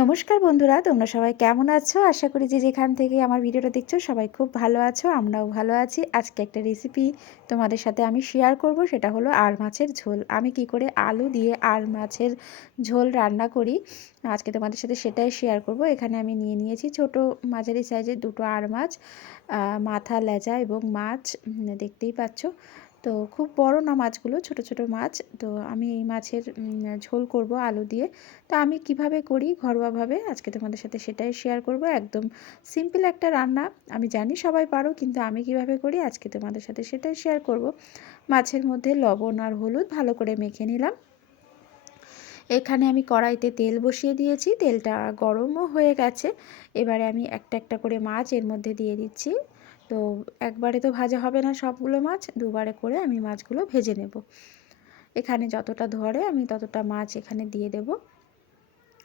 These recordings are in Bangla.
নমস্কার বন্ধুরা, তোমরা সবাই কেমন আছো? আশা করি যে যেখান থেকে আমার ভিডিওটা দেখছ সবাই খুব ভালো আছো, আমরাও ভালো আছি। আজকে একটা রেসিপি তোমাদের সাথে আমি শেয়ার করব, সেটা হলো আর মাছের ঝোল। আমি কি করে আলু দিয়ে আর মাছের ঝোল রান্না করি, আজকে তোমাদের সাথে সেটাই শেয়ার করব। এখানে আমি নিয়ে নিয়েছি ছোট মাঝারি সাইজের দুটো আর মাছ মাথা, লেজা এবং মাছ দেখতেই পাচ্ছ। তো খুব বড় না মাছগুলো, ছোট ছোট মাছ। তো আমি এই মাছের ঝোল করব আলু দিয়ে। তো আমি কীভাবে করি ঘরোয়াভাবে? আজকে তোমাদের সাথে সেটাই শেয়ার করব। একদম সিম্পল একটা রান্না। আমি জানি সবাই পারো, কিন্তু আমি কীভাবে করি? আজকে তোমাদের সাথে সেটাই শেয়ার করব। মাছের মধ্যে লবণ আর হলুদ ভালো করে মেখে নিলাম। এখানে আমি কড়াইতে তেল বসিয়ে দিয়েছি। তেলটা গরমও হয়ে গেছে। এবারে আমি একটা একটা করে মাছ এর মধ্যে দিয়ে দিচ্ছি। তো একবারে তো ভাজা হবে না সবগুলো মাছ, দুবারে করে আমি মাছগুলো ভেজে নেব। এখানে যতটা ধরে আমি ততটা মাছ এখানে দিয়ে দেব।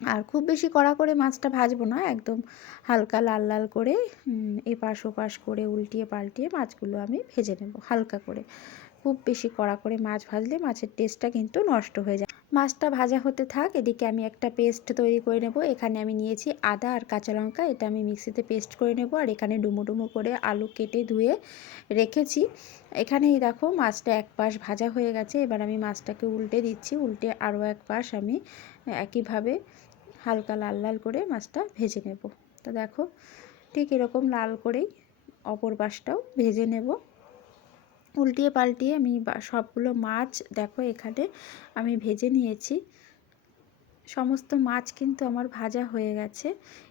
আর খুব বেশি কড়া করে মাছটা ভাজবো না, একদম হালকা লাল লাল করে এপাশ ওপাশ করে উল্টিয়ে পাল্টিয়ে মাছগুলো আমি ভেজে নেব হালকা করে। খুব বেশি কড়া করে মাছ ভাজলে মাছের টেস্টটা কিন্তু নষ্ট হয়ে যায়। মাছটা ভাজা হতে থাক, এদিকে আমি একটা পেস্ট তৈরি করে নেব। এখানে আমি নিয়েছি আদা আর কাঁচা লঙ্কা, এটা আমি মিক্সিতে পেস্ট করে নেব আর এখানে ডুমো ডুমো করে আলু কেটে ধুয়ে রেখেছি। এখানেই দেখো মাছটা এক পাশ ভাজা হয়ে গেছে, এবার আমি মাছটাকে উল্টে দিচ্ছি। উল্টে আরও এক পাশ আমি একইভাবে হালকা লাল লাল করে মাছটা ভেজে নেব। তো দেখো ঠিক এরকম লাল করেই অপর পাশটাও ভেজে নেব। উল্টিয়ে পাল্টিয়ে আমি সবগুলো মাছ দেখো এখানে আমি ভেজে নিয়েছি। সমস্ত মাছ কিন্তু আমার ভাজা হয়ে গেছে।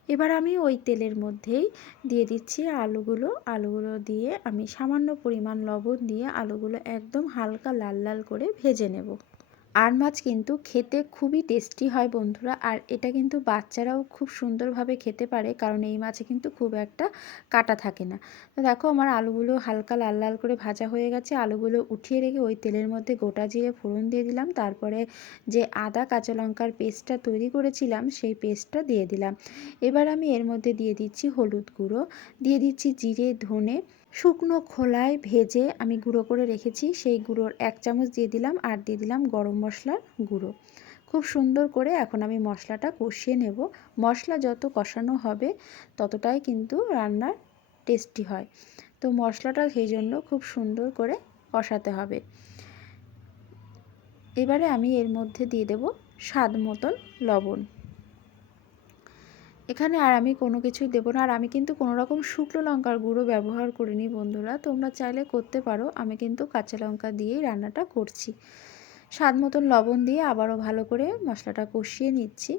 এবার আমি ওই তেলের মধ্যেই দিয়ে দিচ্ছি আলুগুলো। আলুগুলো দিয়ে আমি সামান্য পরিমাণ লবণ দিয়ে আলুগুলো একদম হালকা লাল লাল করে ভেজে নেব। আর মাছ কিন্তু খেতে খুবই টেস্টি হয় বন্ধুরা। আর এটা কিন্তু বাচ্চারাও খুব সুন্দরভাবে খেতে পারে, কারণ এই মাছে কিন্তু খুব একটা কাটা থাকে না। তো দেখো, আমার আলুগুলো হালকা লাল লাল করে ভাজা হয়ে গেছে। আলুগুলো উঠিয়ে রেখে ওই তেলের মধ্যে গোটা জিরে ফোড়ন দিয়ে দিলাম। তারপরে যে আদা কাঁচা লঙ্কার পেস্টটা তৈরি করেছিলাম, সেই পেস্টটা দিয়ে দিলাম। এবার আমি এর মধ্যে দিয়ে দিচ্ছি হলুদ গুঁড়ো, দিয়ে দিচ্ছি জিরে, ধনে শুকনো খোলায় ভেজে আমি গুঁড়ো করে রেখেছি। সেই গুঁড়োর এক চামচ দিয়ে দিলাম আর দিয়ে দিলাম গরম মশলার গুঁড়ো। খুব সুন্দর করে এখন আমি মশলাটা কষিয়ে নেব। মশলা যত কষানো হবে ততটাই কিন্তু রান্নার টেস্টি হয়। তো মশলাটা সেই জন্য খুব সুন্দর করে কষাতে হবে। এবারে আমি এর মধ্যে দিয়ে দেব স্বাদ মতন লবণ। এখানে আর আমি কোনো কিছুই দেবো না। আর আমি কিন্তু কোনো রকম শুকনো লঙ্কার গুঁড়ো ব্যবহার করিনি বন্ধুরা। তোমরা চাইলে করতে পারো। আমি কিন্তু কাঁচা লঙ্কা দিয়েই রান্নাটা করছি। স্বাদ মতন লবণ দিয়ে আবারও ভালো করে মশলাটা কষিয়ে নিচ্ছি।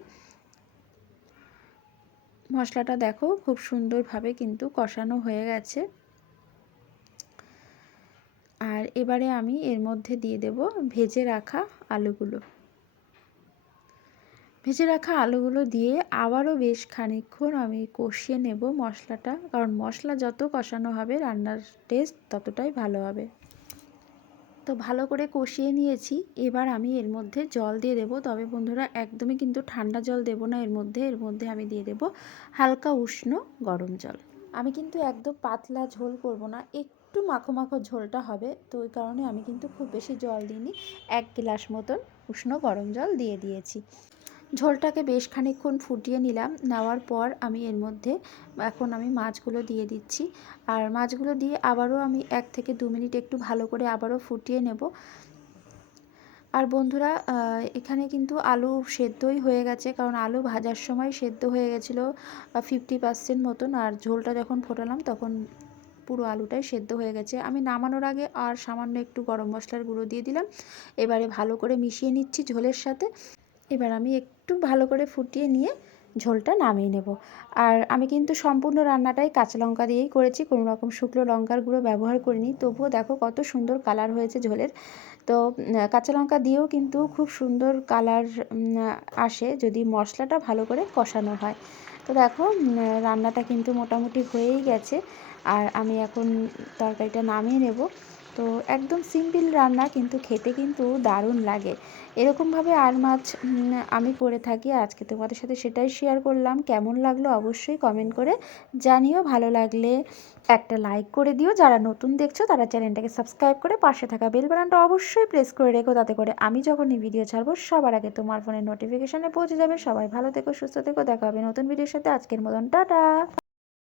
মশলাটা দেখো খুব সুন্দরভাবে কিন্তু কষানো হয়ে গেছে। আর এবারে আমি এর মধ্যে দিয়ে দেব ভেজে রাখা আলুগুলো। ভেজে রাখা আলুগুলো দিয়ে আবারও বেশ খানিক্ষণ আমি কষিয়ে নেব মশলাটা। কারণ মশলা যত কষানো হবে, রান্নার টেস্ট ততটাই ভালো হবে। তো ভালো করে কষিয়ে নিয়েছি। এবার আমি এর মধ্যে জল দিয়ে দেবো। তবে বন্ধুরা, একদমই কিন্তু ঠান্ডা জল দেব না এর মধ্যে। এর মধ্যে আমি দিয়ে দেব হালকা উষ্ণ গরম জল। আমি কিন্তু একদম পাতলা ঝোল করব না, একটু মাখো মাখো ঝোলটা হবে। তো ওই কারণে আমি কিন্তু খুব বেশি জল দিইনি। এক গ্লাস মতন উষ্ণ গরম জল দিয়ে দিয়েছি। ঝোলটাকে বেশ খানিকক্ষণ ফুটিয়ে নিলাম। নেওয়ার পর আমি এর মধ্যে এখন আমি মাছগুলো দিয়ে দিচ্ছি। আর মাছগুলো দিয়ে আবারও আমি এক থেকে দু মিনিট একটু ভালো করে আবারও ফুটিয়ে নেব। আর বন্ধুরা এখানে কিন্তু আলু সেদ্ধই হয়ে গেছে, কারণ আলু ভাজার সময় সেদ্ধ হয়ে গেছিল ফিফটি পার্সেন্ট মতন। আর ঝোলটা যখন ফোটালাম, তখন পুরো আলুটাই সেদ্ধ হয়ে গেছে। আমি নামানোর আগে আর সামান্য একটু গরম মশলার গুঁড়ো দিয়ে দিলাম। এবারে ভালো করে মিশিয়ে নিচ্ছি ঝোলের সাথে। এবার আমি একটু ভালো করে ফুটিয়ে নিয়ে ঝোলটা নামিয়ে নেব। আর আমি কিন্তু সম্পূর্ণ রান্নাটাই কাঁচা লঙ্কা দিয়েই করেছি, কোনো রকম শুকনো লঙ্কার গুঁড়ো ব্যবহার করিনি। তবুও দেখো কত সুন্দর কালার হয়েছে ঝোলের। তো কাঁচা লঙ্কা দিয়েও কিন্তু খুব সুন্দর কালার আসে যদি মশলাটা ভালো করে কষানো হয়। তো দেখো রান্নাটা কিন্তু মোটামুটি হয়েই গেছে। আর আমি এখন তরকারিটা নামিয়ে নেব। তো একদম সিম্পল রান্না কিন্তু খেতে কিন্তু দারুণ লাগে। এরকমভাবে আর মাছ আমি করে থাকি। আজকে তোমাদের সাথে সেটাই শেয়ার করলাম। কেমন লাগল অবশ্যই কমেন্ট করে জানিও। ভালো লাগলে একটা লাইক করে দিও। যারা নতুন দেখছ, তারা চ্যানেলটাকে সাবস্ক্রাইব করে পাশে থাকা বেল বাটনটা অবশ্যই প্রেস করে রেখো। তাতে করে আমি যখনই ভিডিও ছাড়বো, সবার আগে তোমার ফোনে নোটিফিকেশানে পৌঁছে যাবে। সবাই ভালো থেকো, সুস্থ থেকো। দেখা হবে নতুন ভিডিওর সাথে। আজকের মতন, টাটা!